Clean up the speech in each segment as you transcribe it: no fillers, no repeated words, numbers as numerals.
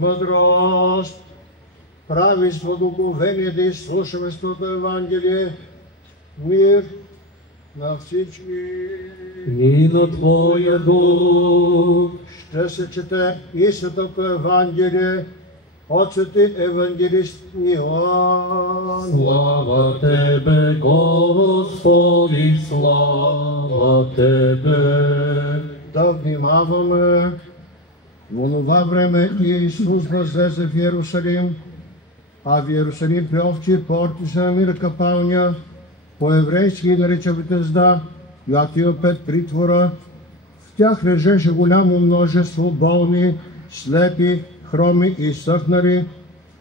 мъдрост. Прави с благоговение да изслушаме Святото Евангелие. Мир на всички. И на Твоя дух. Ще се чете и Светото Евангелие от свети евангелист Иоанн. Слава Тебе, Господи, слава Тебе. Да внимаваме. В онова време Исус възлезе в Иерусалим, а в Иерусалим при овчи порти се намира капалня, по-еврейски нарича Ветезда, която има 5 притвора. В тях лежеше голямо множество болни, слепи, хроми и съхнали,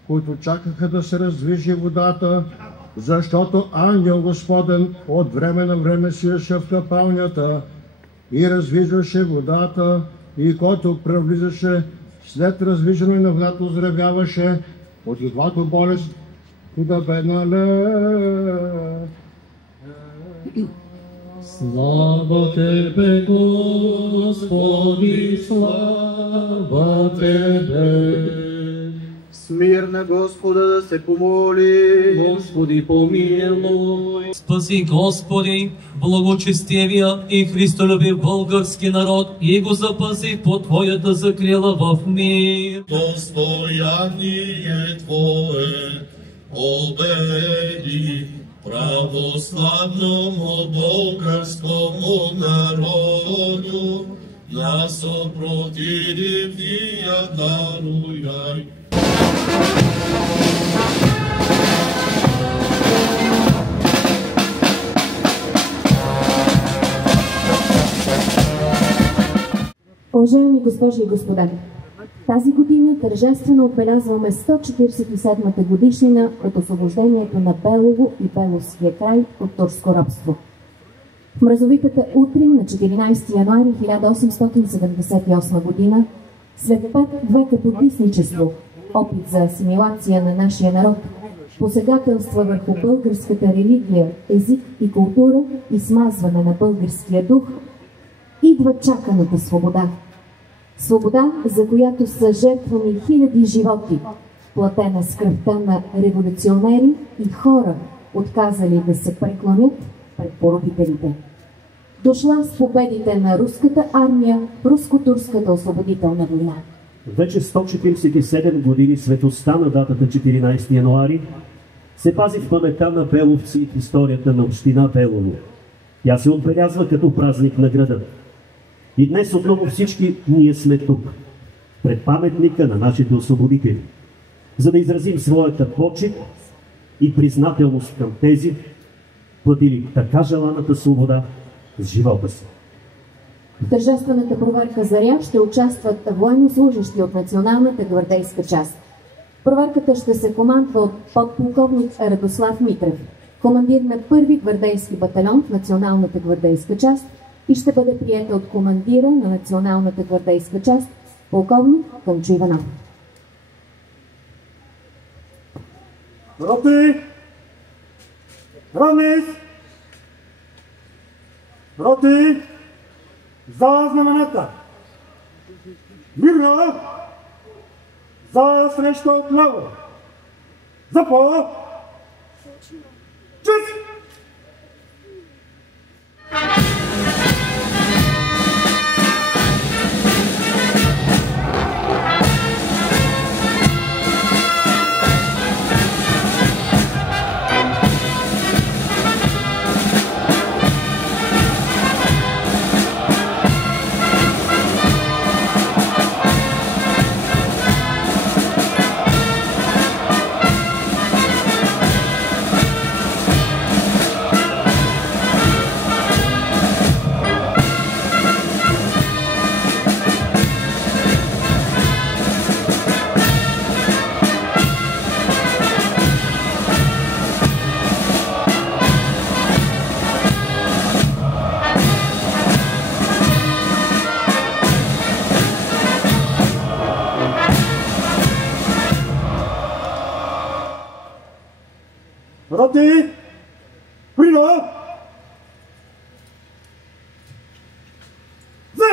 които чакаха да се раздвижи водата, защото ангел Господен от време на време сиеше в капалнята и раздвижваше водата, и който превлизаше, след раздвижване на водата оздравяваше от каквато болест да бе нале. Слава Тебе, Господи, слава Тебе. С мир на Господа да се помоли. Господи, помилуй. Спаси, Господи, благочестивия и христолюбив български народ и го запази по Твоята закрила в мир. Достояние Твое обеди православному българскому народу, на съпротивния даруй. Уважаеми госпожи и господа, тази година тържествено отбелязваме 147-та годишнина от освобождението на Белово и Беловския край от турско робство. В мразовитата утрин на 14 януари 1878 година, след 5 века подвисничество, опит за асимилация на нашия народ, посегателства върху българската религия, език и култура и смазване на българския дух, идва чаканата свобода. Свобода, за която са жертвани хиляди животи, платена с кръвта на революционери и хора, отказали да се преклонят пред поробителите. Дошла с победите на руската армия, руско-турската освободителна война. Вече 147 години светостта на датата 14 януари се пази в паметта на беловци в историята на община Белово. Тя се отбелязва като празник на града. И днес отново всички ние сме тук, пред паметника на нашите освободители, за да изразим своята почит и признателност към тези, платили така желаната свобода с живота си. В тържествената проверка Заря ще участват военнослужащи от Националната гвардейска част. Проверката ще се командва от подполковник Радослав Митрев, командир на първи гвардейски батальон в Националната гвардейска част, и ще бъде приета от командира на Националната гвардейска част, полковник Кънчо Иванов. Роти! Равнис! Роти! За знамената! Мирно! За среща отляво! Запо! Чест! Роти! Прино! Зе!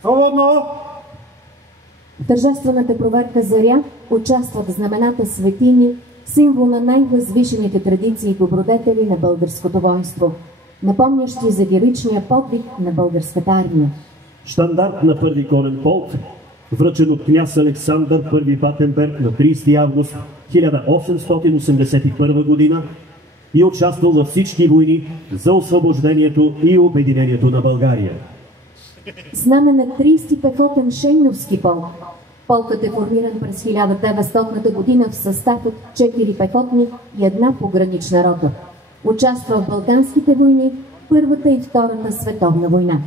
Свободно! В тържествената проверка Заря участват знамената светини, символ на най-възвишените традиции и добродетели на българското воинство, напомнящи за героичния подвиг на българската армия. Щандарт на първи конен полк, връчен от княз Александър I Батенберг на 30 август 1881 година и участвал във всички войни за освобождението и обединението на България. Знаме на 30 пехотен Шейновски полк. Полкът е формиран през 1900 година в състав от 4 пехотни и 1 погранична рота. Участва в Балканските войни, Първата и Втората световна война.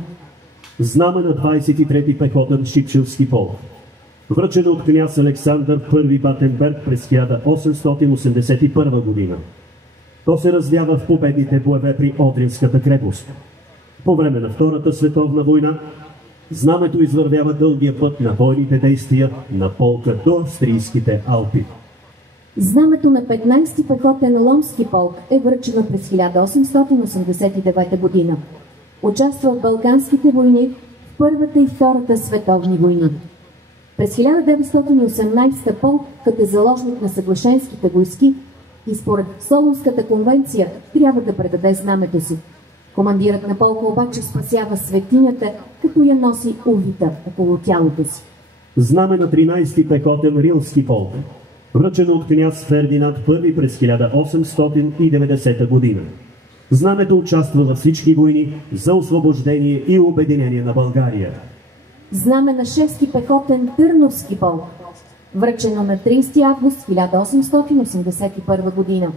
Знаме на 23 пехотен Шипчевски полк, връчен от княз Александър I Батенберг през 1881 година. То се развява в победните боеве при Одринската крепост. По време на Втората световна война знамето извървява дългия път на бойните действия на полка до австрийските Алпи. Знамето на 15-ти пехотен Ломски полк е връчено през 1889 година. Участва в Балканските войни, в Първата и Втората световни войни. През 1918 полкът е заложник на съглашенските войски и според Солунската конвенция трябва да предаде знамето си. Командирът на полка обаче спасява светинята, като я носи увита около тялото си. Знаме на 13-ти пехотен Рилски полк, връчено от княз Фердинанд I през 1890 година. Знамето участва във всички войни за освобождение и обединение на България. Знаме на 6-ти пехотен Търновски полк, връчено на 30 август 1881 година.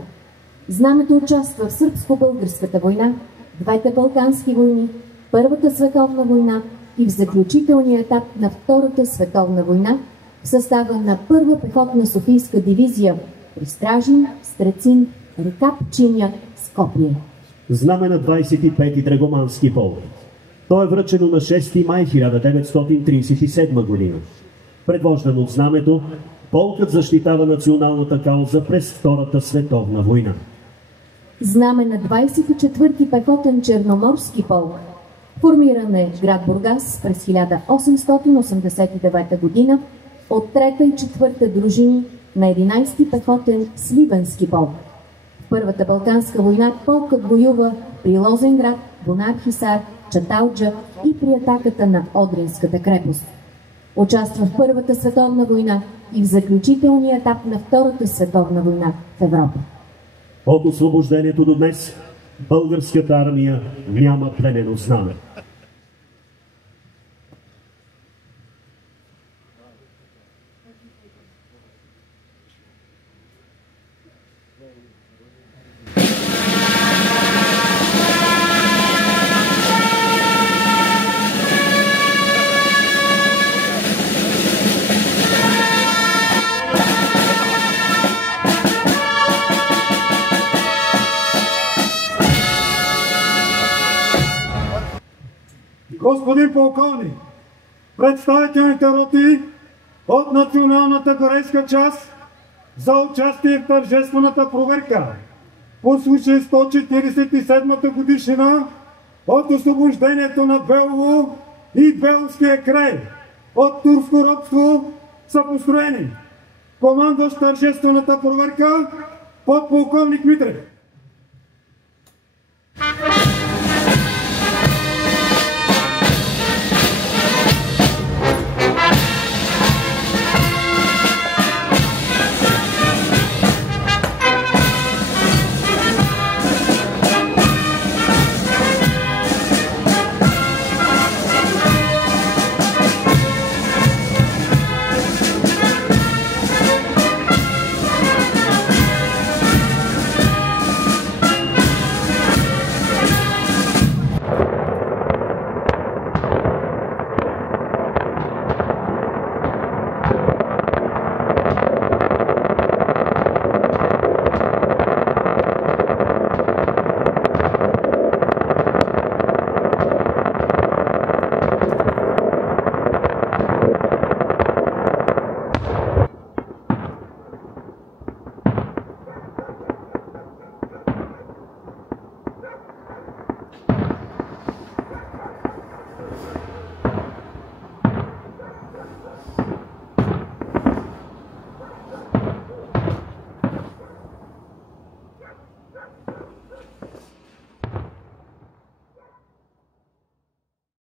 Знамето участва в Сръбско-българската война, двете Балкански войни, Първата световна война и в заключителния етап на Втората световна война в състава на Първа пехотна Софийска дивизия при Стражин, Стрецин, река Пчиня, Скопие. Знаме на 25-ти Драгомански полк. То е връчено на 6 май 1937 година. Предвождан от знамето, полкът защитава националната кауза през Втората световна война. Знаме на 24-ти пехотен Черноморски полк. Формиран е в град Бургас през 1889 година от 3-та и 4-та дружини на 11-ти пехотен Сливенски полк. В Първата Балканска война полкът воюва при Лозенград, Бонар-Хисар, Чаталджа и при атаката на Одринската крепост. Участва в Първата световна война и в заключителния етап на Втората световна война в Европа. От освобождението до днес българската армия няма пленено знаме. Господин полковник, представителните роти от националната корейска част за участие в тържествената проверка по случай 147-та годишнина от освобождението на Белово и Белския край от турско робство са построени. Командващ тържествената проверка подполковник Митрев.